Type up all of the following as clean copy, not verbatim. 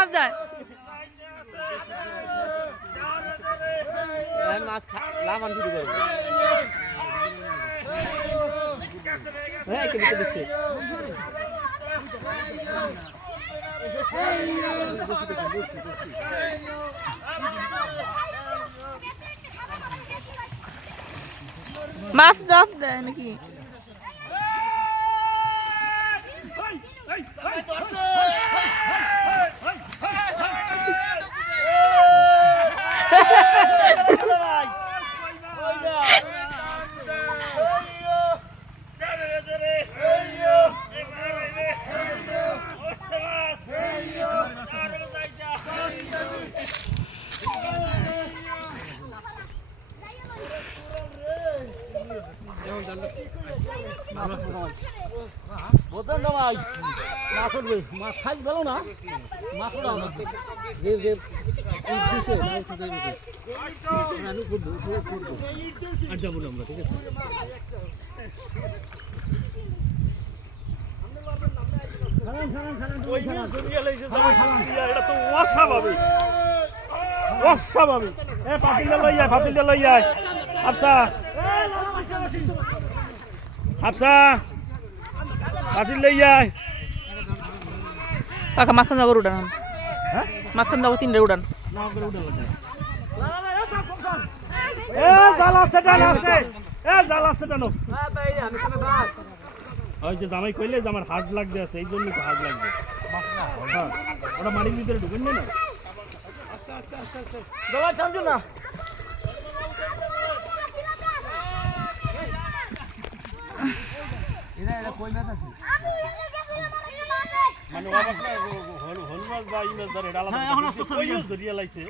মাছ যায় মাছ লাফান শুরু করবে হ্যাঁ কে দিতে দিচ্ছে মাছ জাপ দেয় নাকি বোতল ভাই মাছ উঠবে মাছ খাই ভালো না মাছ ওঠাও না যে যে দিছে না উঠে যাবে আমি করবো আর যাবো না আমরা ঠিক আছে এটা তো অস্বাভাবিক অস্বাভাবিক এ পাতিলটা লই যায় পাতিলটা লই যায় আফসা আফসা পাতিল লই যায় কাকা মাছ খান উড়ান হ্যাঁ মাছ খান যাবো 3 উড়ান এ জাল আছে টান আছে এ জাল আছে টানো ওই যে জামাই কইলে যে আমার হার্ট লাগবে আছে এই জন্য তো হার্ট লাগবে হ্যাঁ ওটা মাটির ভিতরে ঢুকেন না দাদা টানছো না এটা কই মাছ আছে মানে ওটা হলমাস বা ইমাস ধরে এটা আলাদা এখন আসছে কই মাছ ধরিয়া লাইছে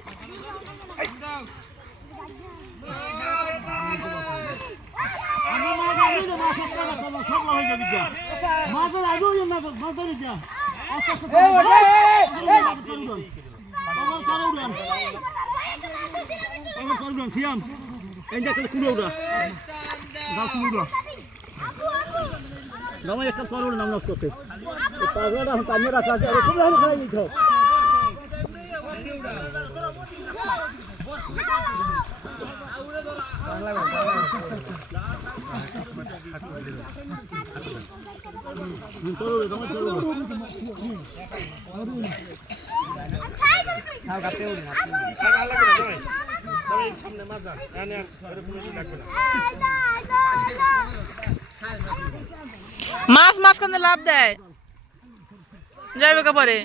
আমার মা গাড়ি না মাছ সব হয়ে যাবে যা মাছের আগেও না মাছ ধরে যা এ ওরে আমার কারুরান আমার কারুরান সিয়াম এইটা করে কুড়োরা দাও কুড়োরা দাও একটা কারুর নাম নষ্ট করতে এই পাগলাটা আমি কামে রাখা আছে আরে তুমি আমি খাই দিছো চলো তোমার চলো ছাড় কাটতে উঠে না ছাড়া লাগবে না ভাই তবে সামনে মাছ যান এনে আরে কোনো কিছু লাগবে না মাছ মাছ খান লাভ দেয় যাবে কা পরে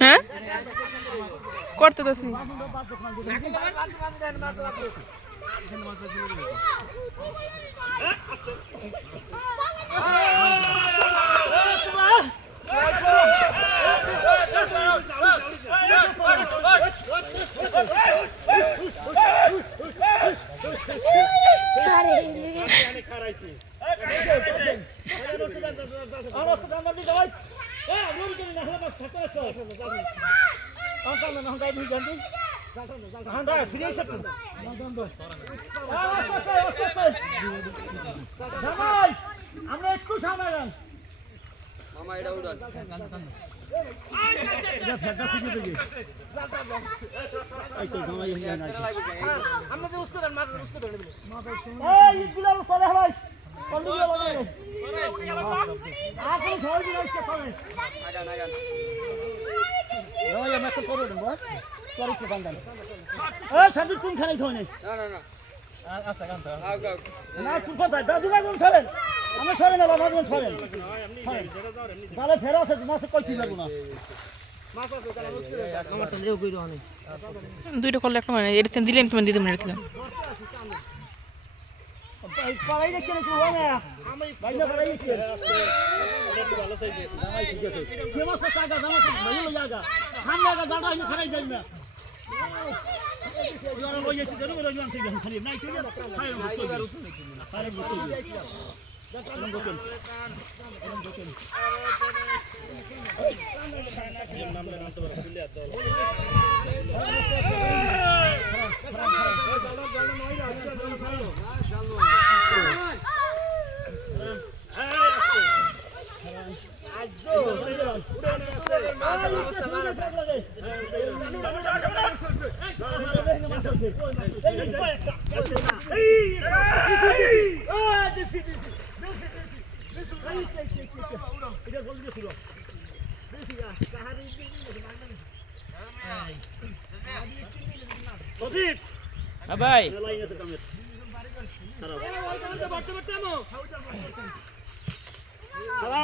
হ্যাঁ করতে দছি আমরা একটু সামনে যান মামা এটা উড়ান এটা ফেটা শিখে দিবি এই তো জামাই হয়ে না আমরা যে উস্কো দেন মাছ উস্কো দেন এই ইগুলা চলে ভাই কন্ডিগুলো লাগাই আপনি ধরে দিন আজকে চলে আগা নাগান নয় আমরা তো করব না করে কি বান্দান এই সাদি কোন খানে থই নাই না না না আচ্ছা কান্তা আগা না তুই কোথায় দাদু ভাই কোন ছড়েন আমি ছড়েন না বাবা কোন ছড়েন গালে ফেরা আছে মাছ কইছি লাগু না মাছ আছে গালে উস্কো দেন আমার তো লেও কইরো আনি দুইটা করলে একটা মানে এর দিলেন তুমি দিতে মনে রাখলাম পালাই না কেন তুই হয় না আমি বাইনা পালাইছি এটা ভালো সাইজে জামাই ঠিক আছে সে মাছ সাগা জামা তো ভালো লাগা হাম লাগা দাদা আমি খাই যাই না জোরে লইছি ধরে লইছি আনছি খালি নাই তুই খাই খাই ভাই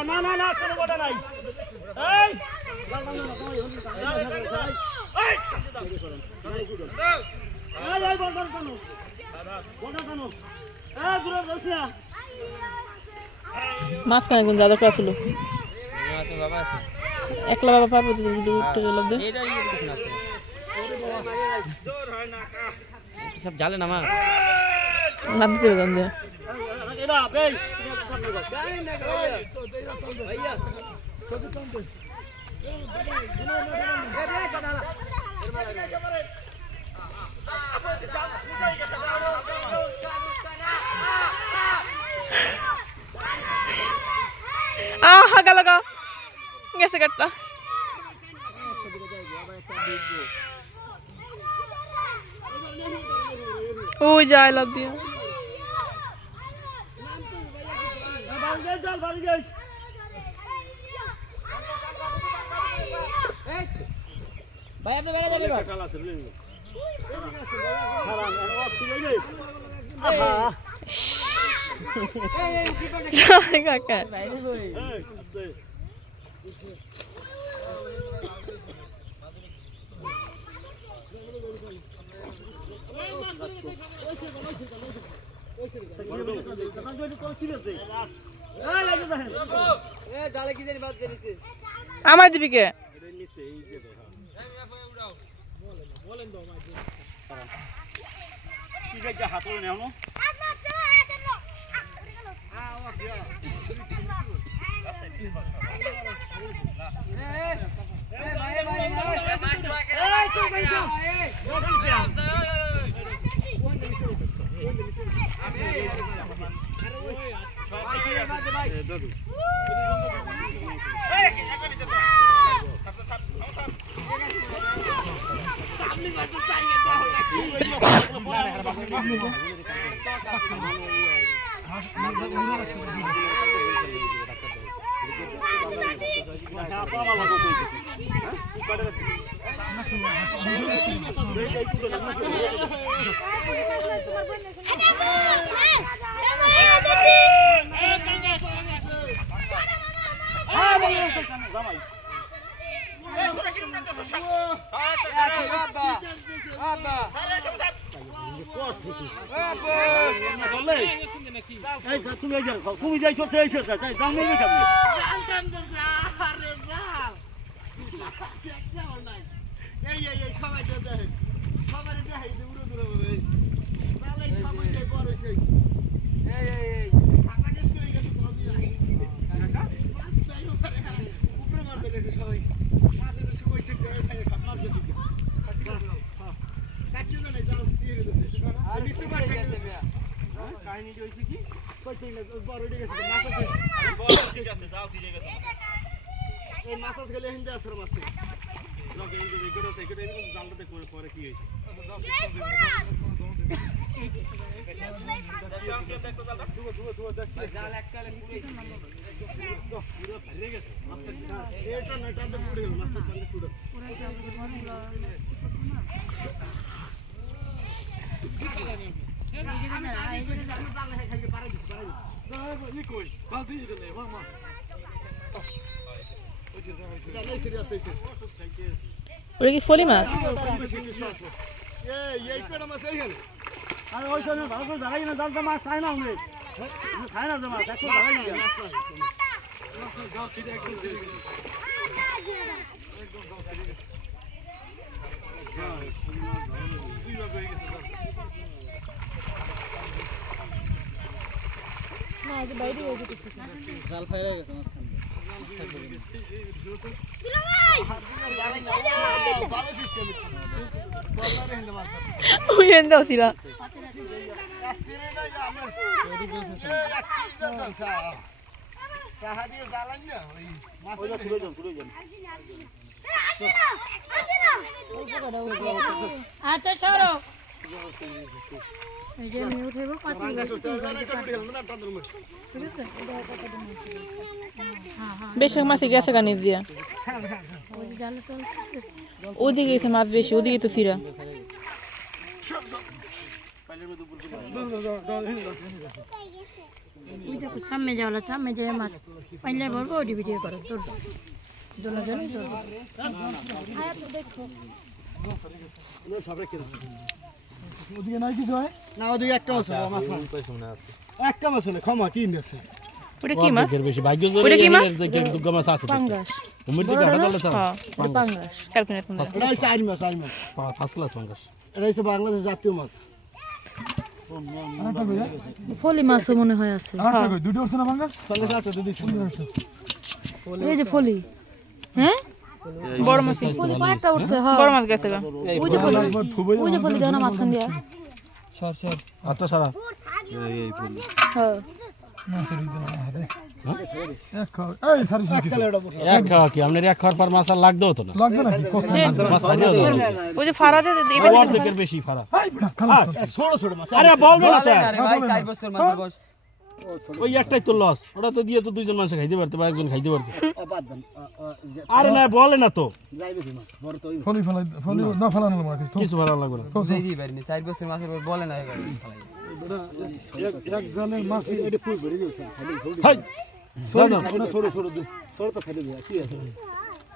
না না না কোনো কথা নাই এই মাঝখানে কোন যাদব ছিল একলা বাবা পারবো সব জালে না মাছ লাভ দিতে হবে গন্ধে হাগা লাগা গেছে কাটটা ওই যায় লাভ দিয়া ভাই আপনি বেড়ে যাবেন কাকা আমার দিবি কে তুমি যাইছো কাহিনী হয়েছে কি বড় ঠিক আছে মাছ আছে ঠিক আছে যাও ঠিক আছে এই মাছ আছে গেলে হিন্দে আছে মাছ লগে এই যে ভিডিও আছে এটা এরকম জানতে পরে কি হয়েছে জাল এককালে পুরো ভরে গেছে এটা নটা তো পুরো মাছটা চালে পুরো ওটা কি ফলি মাছ ওই সময় ভালো করে দাঁড়াই না জানতে মাছ খায় না অনেক খায় না মাছ একটু দাঁড়াই না জাল ফাইরা গেছে ভালো সিস্টেম বলারে হিন্দে মাছ ওই এন্ড ওসিরা আসিরে না আমার এক কেজি টানছা টাকা দিয়ে জ্বালাই না ওই মাছ ছুড়ে যান আচ্ছা সরো এই যে মিউট হইব কত ঠিক আছে বেশি মাছ গেছে কানিজ দিয়া ওই জালে তো ওদিকে গেছে মাছ বেশি ওদিকে তো সিরা ওই দেখো সামনে যাওয়ালা সামনে যায় মাছ পাইলে বলবো ওটি ভিডিও করো তোর দুজন ধরবো আয়া তো দেখো ওদিকে নাই কিছু হয় না ওদিকে একটা মাছ মাছ একটা মাছ না ক্ষমা কি নেছে ওটা কি মাছ বেশি ভাগ্য ওটা কি মাছ দুর্গা মাছ আছে পাঙ্গাস উমির দিকে হাঁটা দলে হ্যাঁ ওটা পাঙ্গাস ক্যালকুলেট না এটা হচ্ছে আর মাছ ফার্স্ট ক্লাস পাঙ্গাস এটা হচ্ছে বাংলাদেশ জাতীয় মাছ ফলি মাছও মনে হয় আছে দুটো উঠছে না পাঙ্গাস বাংলাদেশ একটা দুই এই যে ফলি হ্যাঁ বড় মাছ ফলি কয়েকটা উঠছে হ্যাঁ বড় মাছ গেছে গা ওই যে ফলি দাও না মাছখান দিয়া আটটা সারা হ্যাঁ এক খাওয়া কি আপনার এক খাওয়ার পর মাছ আর লাগতো তো না মাছ ছাড়িয়েও দাও ওই যে ফারা যে এটা অর্ধেকের বেশি ফারা ছোট ছোট মাছ আরে বলবে না তো ভাই 4 বছর মাছের বয়স ওই একটাই তো লস ওটা তো দিয়ে তো দুইজন মানুষ খাইতে পারতো বা একজন খাইতে পারতো বাদ দেন আরে না বলে না তো যাইবে কি মাছ বড় তো কিছু ভালো লাগবে না দেই দি পারিনি 4 বছর মাছের বয়স বলে না এবার এক জনের মাছ এটা ফুল ভরে দিয়েছে হাই ছোট ছোট ছোট ছোট তো খাইতে দিয়া কি আছে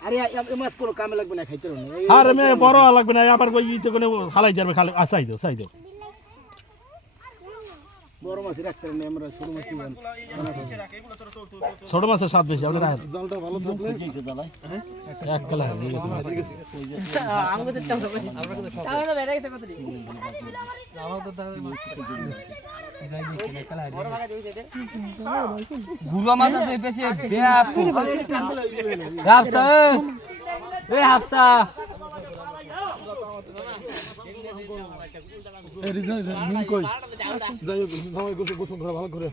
আরে এই মাছ কোনো কামে লাগবে না খাইতে রো না আরে মে বড় লাগবে না আবার কই ইতে কোনে হালাই যাবে খালি আসাই দাও বড় মাছ রাখতে না আমরা ছোট মাছ দিবেন ছোট মাছের স্বাদ বেশি আপনারা জলটা ভালো থাকলে কিছে জ্বালাই এক কালা হয়ে গেছে মাছ। গুরুয়া মাছ আছে পেছে ব্যাপ হাফসা এ হাফসা এই রিজা মিন কই যাই ভাই গোসল করা ভালো করে